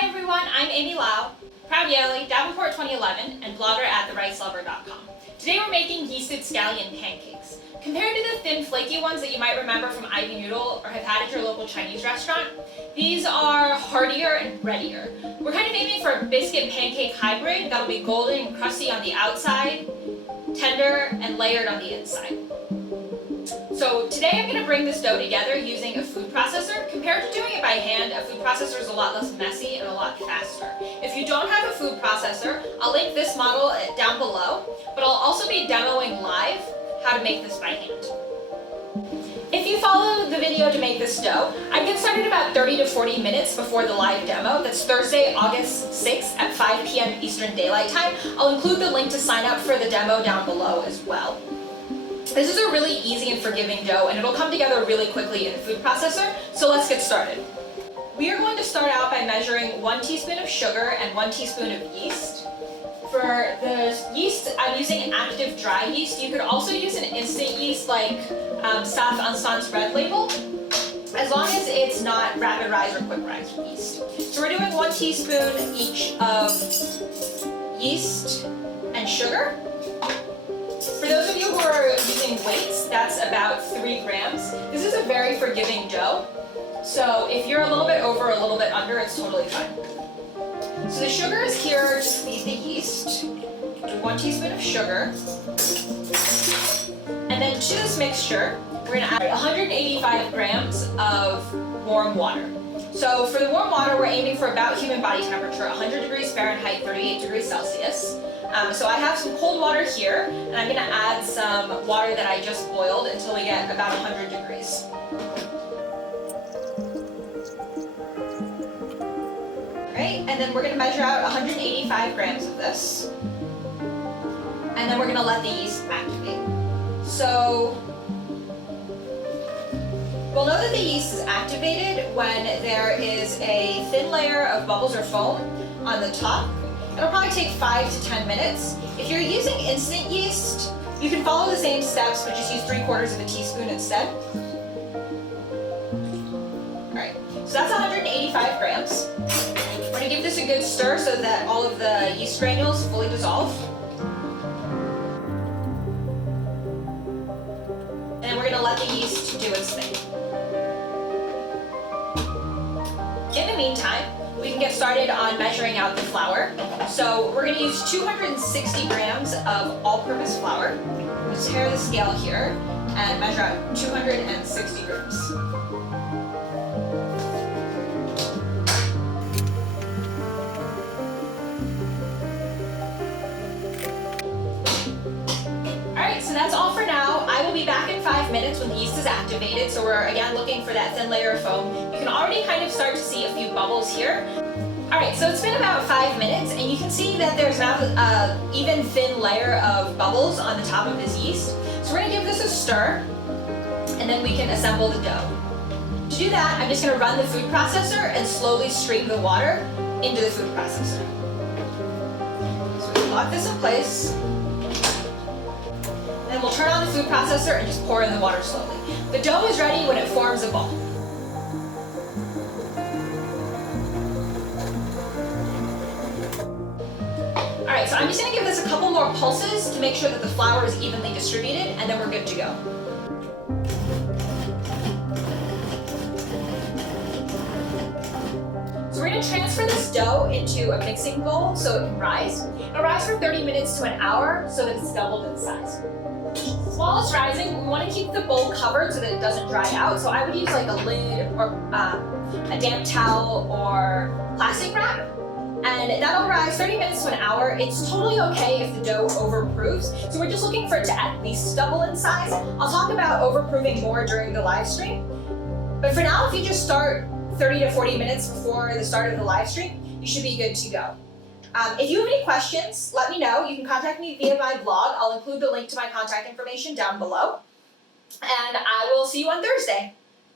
Hi everyone, I'm Amy Lau, proud Yale, Davenport 2011, and blogger at thericelover.com. Today we're making yeasted scallion pancakes. Compared to the thin, flaky ones that you might remember from Ivy Noodle or have had at your local Chinese restaurant, these are heartier and breadier. We're kind of aiming for a biscuit pancake hybrid that'll be golden and crusty on the outside, tender and layered on the inside. So today I'm going to bring this dough together using a food processor. Compared to doing it by hand, a food processor is a lot less messy and a lot faster. If you don't have a food processor, I'll link this model down below, but I'll also be demoing live how to make this by hand. If you follow the video to make this dough, I get started about 30 to 40 minutes before the live demo. That's Thursday, August 6th at 5 p.m. Eastern Daylight Time. I'll include the link to sign up for the demo down below as well. This is a really easy and forgiving dough, and it'll come together really quickly in the food processor, so let's get started. We are going to start out by measuring 1 teaspoon of sugar and 1 teaspoon of yeast. For the yeast, I'm using active dry yeast. You could also use an instant yeast like Saf Enstant's Red Label, as long as it's not rapid rise or quick rise yeast. So we're doing 1 teaspoon each of yeast and sugar. For those of you who are using weights, that's about 3 grams. This is a very forgiving dough, so if you're a little bit over or a little bit under, it's totally fine. So the sugar is here to feed the yeast. 1 teaspoon of sugar. And then to this mixture, we're going to add 185 grams of warm water. So for the warm water, we're aiming for about human body temperature, 100 degrees Fahrenheit, 38 degrees Celsius. So I have some cold water here, and I'm going to add some water that I just boiled until we get about 100 degrees. Right, and then we're going to measure out 185 grams of this. And then we're going to let the yeast activate. So we'll know that the yeast is activated when there is a thin layer of bubbles or foam on the top. It'll probably take 5 to 10 minutes. If you're using instant yeast, you can follow the same steps, but just use 3/4 of a teaspoon instead. All right, so that's 185 grams. We're gonna give this a good stir so that all of the yeast granules fully dissolve. And we're gonna let the yeast do its thing. In the meantime, we can get started on measuring out the flour. So we're going to use 260 grams of all-purpose flour. We'll just tear the scale here and measure out 260 grams. Alright, so that's all for now. I will be back in 5 minutes when the yeast is activated. So we're again looking for that thin layer of foam. You can already kind of start to see a few bubbles here. Alright, so it's been about 5 minutes, and you can see that there's now an even thin layer of bubbles on the top of this yeast. So we're going to give this a stir, and then we can assemble the dough. To do that, I'm just going to run the food processor and slowly stream the water into the food processor. So we can lock this in place. And then we'll turn on the food processor and just pour in the water slowly. The dough is ready when it forms a ball. Alright, so I'm just going to give this a couple more pulses to make sure that the flour is evenly distributed, and then we're good to go. So we're going to transfer this dough into a mixing bowl so it can rise. It'll rise for 30 minutes to an hour so that it's doubled in size. While it's rising, we want to keep the bowl covered so that it doesn't dry out. So I would use like a lid or a damp towel or plastic wrap. And that'll rise 30 minutes to an hour. It's totally okay if the dough overproofs. So we're just looking for it to at least double in size. I'll talk about overproofing more during the live stream. But for now, if you just start 30 to 40 minutes before the start of the live stream, you should be good to go. If you have any questions, let me know. You can contact me via my blog. I'll include the link to my contact information down below. And I will see you on Thursday.